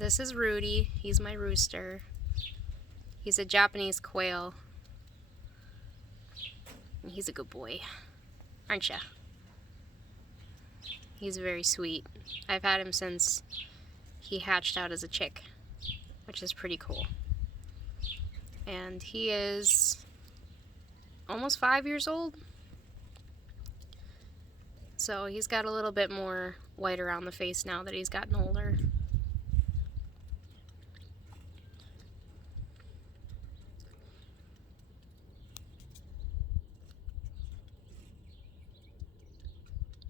This is Rudy. He's my rooster. He's a Japanese quail. He's a good boy, aren't ya? He's very sweet. I've had him since he hatched out as a chick, which is pretty cool. And he is almost 5 years old. So he's got a little bit more white around the face now that he's gotten older.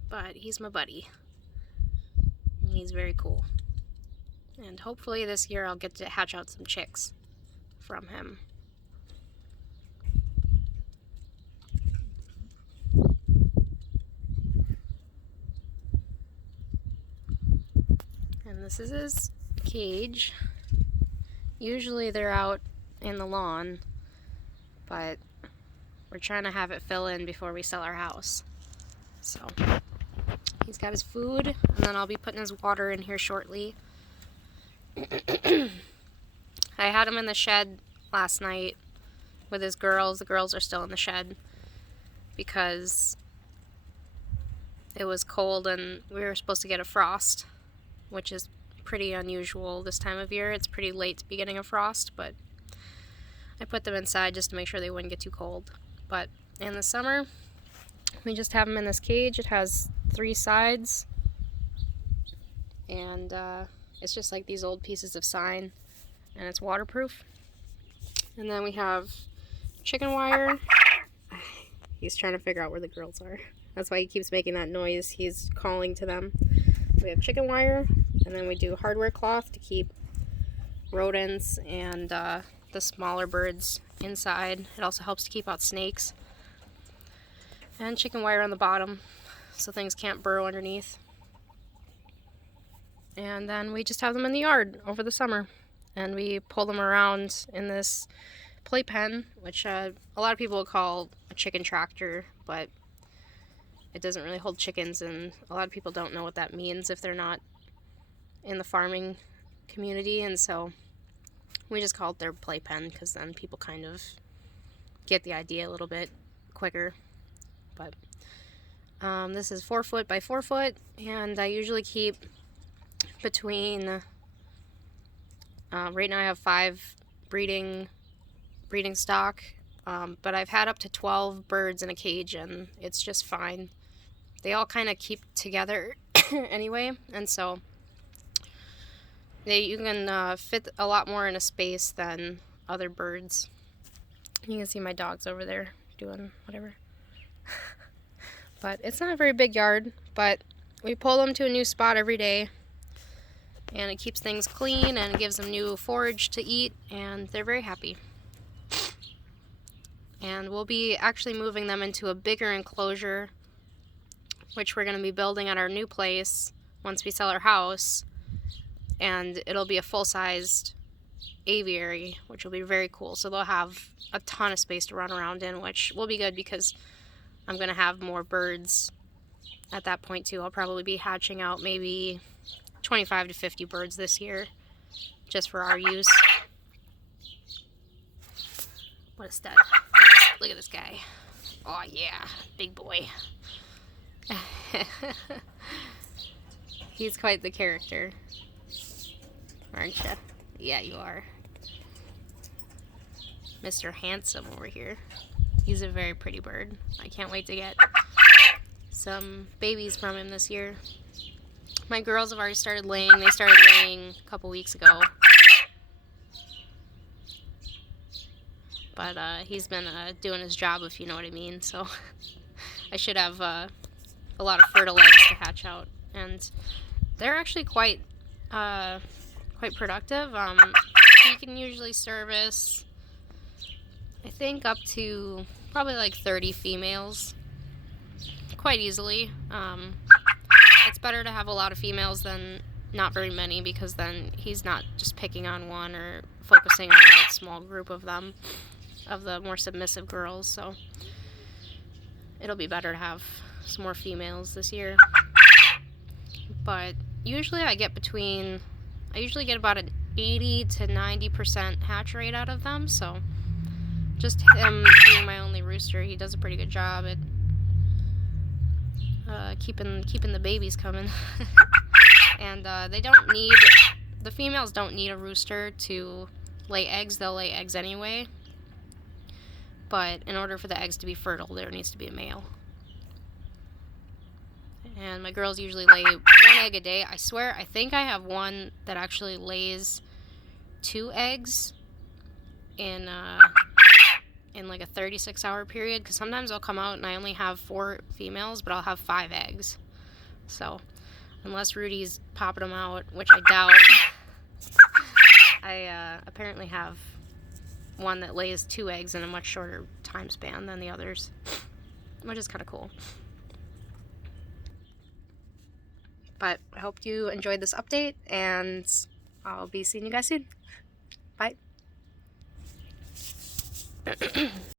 But he's my buddy. He's very cool. And hopefully this year I'll get to hatch out some chicks from him. And this is his cage. Usually they're out in the lawn, but we're trying to have it fill in before we sell our house. So he's got his food, and then I'll be putting his water in here shortly. I had him in the shed last night with his girls. The girls are still in the shed because it was cold and we were supposed to get a frost, which is pretty unusual this time of year. It's pretty late to be getting a frost, but I put them inside just to make sure they wouldn't get too cold. But in the summer, we just have them in this cage. It has 3 sides, and it's just like these old pieces of sign, and it's waterproof. And then we have chicken wire. He's trying to figure out where the girls are. That's why he keeps making that noise. He's calling to them. We have chicken wire, and then we do hardware cloth to keep rodents and the smaller birds inside. It also helps to keep out snakes. And chicken wire on the bottom so things can't burrow underneath. And then we just have them in the yard over the summer. And we pull them around in this playpen, which a lot of people will call a chicken tractor, but it doesn't really hold chickens, and a lot of people don't know what that means if they're not in the farming community, and so we just call it their playpen because then people kind of get the idea a little bit quicker. But this is 4 foot by 4 foot, and I usually keep between right now I have 5 breeding stock, but I've had up to 12 birds in a cage, and it's just fine. They all kind of keep together anyway, and so you can fit a lot more in a space than other birds. You can see my dogs over there doing whatever. But it's not a very big yard, but we pull them to a new spot every day, and it keeps things clean and gives them new forage to eat, and they're very happy. And we'll be actually moving them into a bigger enclosure, which we're going to be building at our new place once we sell our house, and it'll be a full-sized aviary, which will be very cool. So they'll have a ton of space to run around in, which will be good because I'm going to have more birds at that point too. I'll probably be hatching out maybe 25 to 50 birds this year just for our use. What a stud. Look at this guy. Oh yeah, big boy. He's quite the character, aren't you? Yeah, you are. Mr. Handsome over here. He's a very pretty bird. I can't wait to get some babies from him this year. My girls have already started laying. They started laying a couple weeks ago. But he's been doing his job, if you know what I mean. So I should have a lot of fertile eggs to hatch out, and they're actually quite productive. You can usually service, I think, up to probably like 30 females quite easily. It's better to have a lot of females than not very many, because then he's not just picking on one or focusing on a small group of them, of the more submissive girls. So it'll be better to have some more females this year. But usually I get between I usually get about an 80 to 90% hatch rate out of them, so just him being my only rooster, he does a pretty good job at keeping the babies coming. And the females don't need a rooster to lay eggs. They'll lay eggs anyway, but in order for the eggs to be fertile, there needs to be a male. And my girls usually lay 1 egg a day. I swear, I think I have one that actually lays 2 eggs in like a 36-hour period, because sometimes I'll come out and I only have 4 females, but I'll have 5 eggs. So unless Rudy's popping them out, which I doubt, I apparently have one that lays 2 eggs in a much shorter time span than the others, which is kind of cool. But I hope you enjoyed this update, and I'll be seeing you guys soon. Bye.